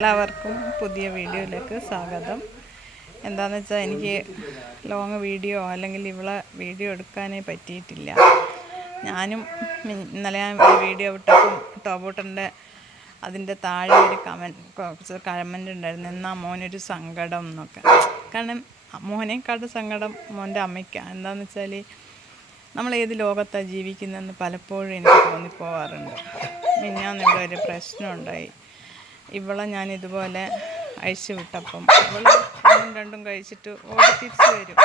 എല്ലാവർക്കും പുതിയ വീഡിയോയിലേക്ക് സ്വാഗതം. എന്താണെന്ന് വെച്ചാൽ എനിക്ക് ലോങ് വീഡിയോ അല്ലെങ്കിൽ ഇവളെ വീഡിയോ എടുക്കാനേ പറ്റിയിട്ടില്ല. ഞാനും ഇന്നലെ ഞാൻ വീഡിയോ വിട്ടപ്പം ടോബോട്ടന്റെ അതിന്റെ താഴെ ഒരു കമന്റ് കുറച്ച് കമന്റ് ഉണ്ടായിരുന്നു. എന്നാൽ മോനൊരു സങ്കടം എന്നൊക്കെ. കാരണം മോനേക്കാട്ട് സങ്കടം മോന്റെ അമ്മയ്ക്കാണ് എന്താണെന്ന് വെച്ചാൽ നമ്മൾ ഏത് ലോകത്താണ് ജീവിക്കുന്നതെന്ന് പലപ്പോഴും എനിക്ക് തോന്നിപ്പോവാറുണ്ട്. മിന്നാന്ന് ഇവിടെ ഒരു പ്രശ്നമുണ്ടായി. ഇവളെ ഞാൻ ഇതുപോലെ അഴിച്ചു വിട്ടപ്പം ഒന്നും രണ്ടും കഴിച്ചിട്ട് ഓടി തിരിച്ചു വരും.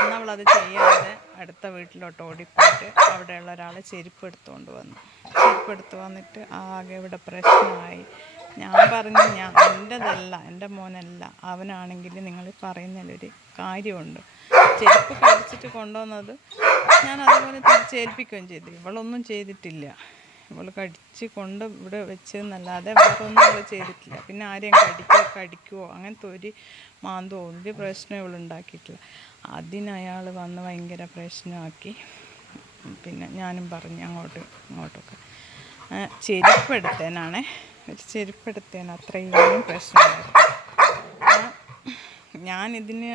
എന്നവളത് ചെയ്യാതെ അടുത്ത വീട്ടിലോട്ട് ഓടിപ്പോയിട്ട് അവിടെയുള്ള ഒരാളെ ചെരുപ്പ് എടുത്തുകൊണ്ട് വന്നു. ചെരുപ്പ് എടുത്തു വന്നിട്ട് ആകെ ഇവിടെ പ്രശ്നമായി. ഞാൻ പറഞ്ഞു ഞാൻ എന്റെതല്ല എന്റെ മോനല്ല. അവനാണെങ്കിൽ നിങ്ങൾ പറയുന്നതിലൊരു കാര്യമുണ്ട്. ചെരുപ്പ് കടിച്ചിട്ട് കൊണ്ടുവന്നത് ഞാൻ അതുപോലെ തിരിച്ചേൽപ്പിക്കുകയും ചെയ്തു. ഇവളൊന്നും ചെയ്തിട്ടില്ല. ഇവൾ കടിച്ച് കൊണ്ട് ഇവിടെ വെച്ചതെന്നല്ലാതെ വേറെ ഒന്നും അവൾ ചെയ്തിട്ടില്ല. പിന്നെ ആരെയും കടിക്കോ കടിക്കുവോ അങ്ങനത്തെ ഒരു മാന്തോ ഒരു പ്രശ്നം ഇവൾ ഉണ്ടാക്കിയിട്ടില്ല. അതിന് അയാൾ വന്ന് ഭയങ്കര പ്രശ്നമാക്കി. പിന്നെ ഞാനും പറഞ്ഞു അങ്ങോട്ട് ഇങ്ങോട്ടൊക്കെ. ചെരുപ്പെടുത്തേനാണേ. ഒരു ചെരുപ്പെടുത്തേന് അത്രയും പ്രശ്നമായിരുന്നു ഞാനിതിന്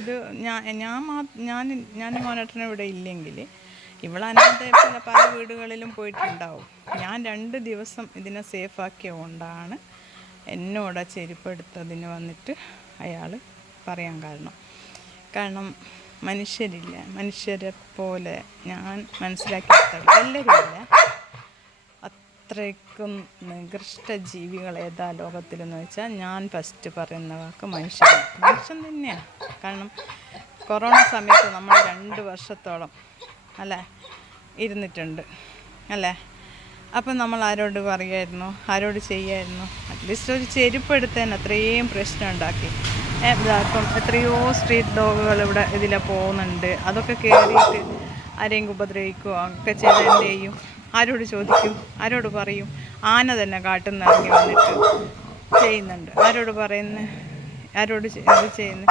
ഇത് ഞാൻ ഞാൻ മാ ഞാൻ ഞാൻ മോനേട്ടനും ഇവിടെ ഇല്ലെങ്കിൽ ഇവളല്ലാതെ പല പല വീടുകളിലും പോയിട്ടുണ്ടാവും. ഞാൻ രണ്ട് ദിവസം ഇതിനെ സേഫാക്കിയ കൊണ്ടാണ് എന്നോട് ആ ചെരുപ്പ് വന്നിട്ട് അയാൾ പറയാൻ കാരണം. കാരണം മനുഷ്യരില്ല. മനുഷ്യരെ പോലെ ഞാൻ മനസ്സിലാക്കിയെടുത്ത എല്ലാവരും അത്രയ്ക്കും നികൃഷ്ട ജീവികൾ ഏതാ ലോകത്തിലെന്ന് വെച്ചാൽ ഞാൻ ഫസ്റ്റ് പറയുന്ന വാക്ക് മനുഷ്യൻ. മനുഷ്യൻ തന്നെയാണ് കാരണം കൊറോണ സമയത്ത് നമ്മൾ രണ്ട് വർഷത്തോളം അല്ലേ? ഇരുന്നിട്ടുണ്ട്. അല്ലേ? അപ്പം നമ്മൾ ആരോട് പറയുമായിരുന്നു? ആരോട് ചെയ്യായിരുന്നു? അറ്റ്ലീസ്റ്റ് ഒരു ചെരുപ്പ് എടുത്തതന്നെ അത്രയും പ്രശ്നം ഉണ്ടാക്കി. ഇപ്പം എത്രയോ സ്ട്രീറ്റ് ഡോഗുകൾ ഇവിടെ ഇതിലെ പോകുന്നുണ്ട്. അതൊക്കെ കയറിയിട്ട് ആരെങ്കിലും ഉപദ്രവിക്കുകയോ ഒക്കെ എന്ത് ചെയ്യും? ആരോട് ചോദിക്കും? ആരോട് പറയും? ആന തന്നെ കാട്ടിൽ നിന്ന് ഇറങ്ങി വന്നിട്ട് ചെയ്യുന്നുണ്ട്. ആരോട് പറയുന്നത് ആരോട് ഇത് ചെയ്യുന്നു?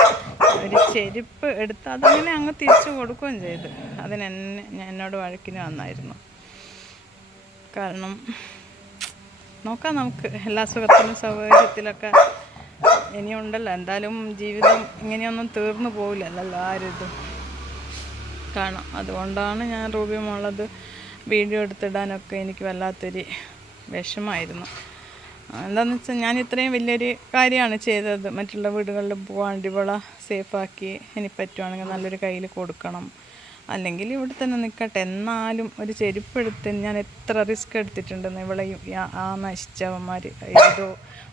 ഒരു ചെരുപ്പ് എടുത്ത് അതങ്ങനെ അങ്ങ് തിരിച്ചു കൊടുക്കുകയും ചെയ്തു. അതിനെന്നെ എന്നോട് വഴക്കിന് വന്നായിരുന്നു. കാരണം നോക്കാം നമുക്ക്. എല്ലാ സുഖത്തിനും സൗകര്യത്തിലൊക്കെ ഇനിയുണ്ടല്ലോ. എന്തായാലും ജീവിതം ഇങ്ങനെയൊന്നും തീർന്നു പോവില്ലല്ലോ ആരിതും കാണാം അതുകൊണ്ടാണ് ഞാൻ റൂബി മോളത് വീഡിയോ എടുത്തിടാനൊക്കെ എനിക്ക് വല്ലാത്തൊരു വിഷമായിരുന്നു എന്താണെന്ന് വെച്ചാൽ ഞാൻ ഇത്രയും വലിയൊരു കാര്യമാണ് ചെയ്തത്. മറ്റുള്ള വീടുകളിൽ പോകാണ്ട് ഇവളെ സേഫാക്കി ഇനി പറ്റുവാണെങ്കിൽ നല്ലൊരു കയ്യിൽ കൊടുക്കണം. അല്ലെങ്കിൽ ഇവിടെ തന്നെ നിൽക്കട്ടെ എന്നാലും ഒരു ചെരുപ്പെടുത്ത് ഞാൻ എത്ര റിസ്ക് എടുത്തിട്ടുണ്ടെന്ന് ഇവിടെ ആ- നശിച്ചവന്മാർ ഏതോ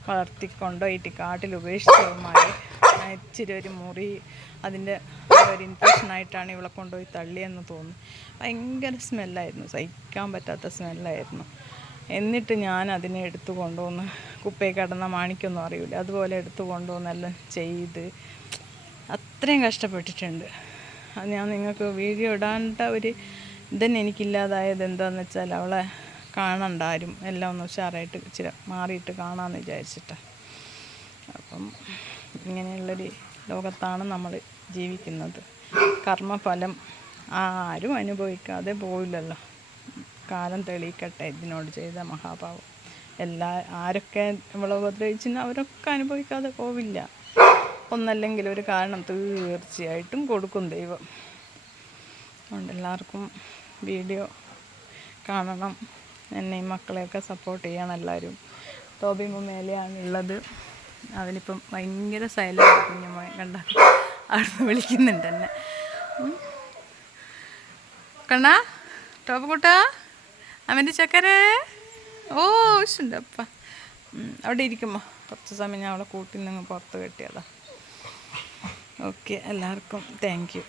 വളർത്തിക്കൊണ്ടുപോയിട്ട് കാട്ടിൽ ഉപേക്ഷിച്ചവന്മാർ ഇച്ചിരി ഒരു മുറി അതിന്റെ ഒരു ഇൻഫെക്ഷനായിട്ടാണ് ഇവളെ കൊണ്ടുപോയി തള്ളിയെന്ന് തോന്നുന്നു. ഭയങ്കര സ്മെല്ലായിരുന്നു സഹിക്കാൻ പറ്റാത്ത സ്മെല്ലായിരുന്നു എന്നിട്ട് ഞാൻ അതിനെ എടുത്തു കൊണ്ടുവന്ന് കുപ്പയിൽ കിടന്ന മാണിക്കൊന്നും അറിയില്ല. അതുപോലെ എടുത്തു കൊണ്ടുവന്നെല്ലാം ചെയ്ത് അത്രയും കഷ്ടപ്പെട്ടിട്ടുണ്ട്. അത് ഞാൻ നിങ്ങൾക്ക് വീഡിയോ ഇടാണ്ട ഒരു ഇതന്നെ എനിക്കില്ലാതായത് എന്താണെന്ന് വെച്ചാൽ അവളെ കാണണ്ട ആരും. എല്ലാം ഒന്ന് ഉഷാറായിട്ട് ഇച്ചിരി മാറിയിട്ട് കാണാമെന്ന് വിചാരിച്ചിട്ടാണ് അപ്പം ഇങ്ങനെയുള്ളൊരു ലോകത്താണ് നമ്മൾ ജീവിക്കുന്നത്. കർമ്മഫലം ആരും അനുഭവിക്കാതെ പോവില്ലല്ലോ. കാലം തെളിയിക്കട്ടെ ഇതിനോട് ചെയ്ത മഹാഭാവം എല്ലാ ആരൊക്കെ ഇവളെ ഉപദ്രവിച്ചിന് അവരൊക്കെ അനുഭവിക്കാതെ പോവില്ല. ഒന്നല്ലെങ്കിൽ ഒരു കാരണം തീർച്ചയായിട്ടും കൊടുക്കും ദൈവം. അതുകൊണ്ട് എല്ലാവർക്കും വീഡിയോ കാണണം. എന്നെയും മക്കളെയൊക്കെ സപ്പോർട്ട് ചെയ്യണം എല്ലാവരും. ടോബി മുമ്മേലെയാണുള്ളത് അവനിപ്പം ഭയങ്കര സൈലന്റ് കുഞ്ഞുമോൻ. കണ്ട? അവിടുന്ന് വിളിക്കുന്നുണ്ട് എന്നെ. കണ്ണാ? ടോപ്പ് കൂട്ടാ അവന്റെ ചക്കരെ? ഓ ആവശ്യമുണ്ട് അപ്പ. അവിടെ ഇരിക്കുമ്പോൾ കുറച്ച് സമയം ഞാൻ അവളെ കൂട്ടിൽ നിന്ന് പുറത്ത് കെട്ടിയതാ. ഓക്കെ എല്ലാവർക്കും താങ്ക് യു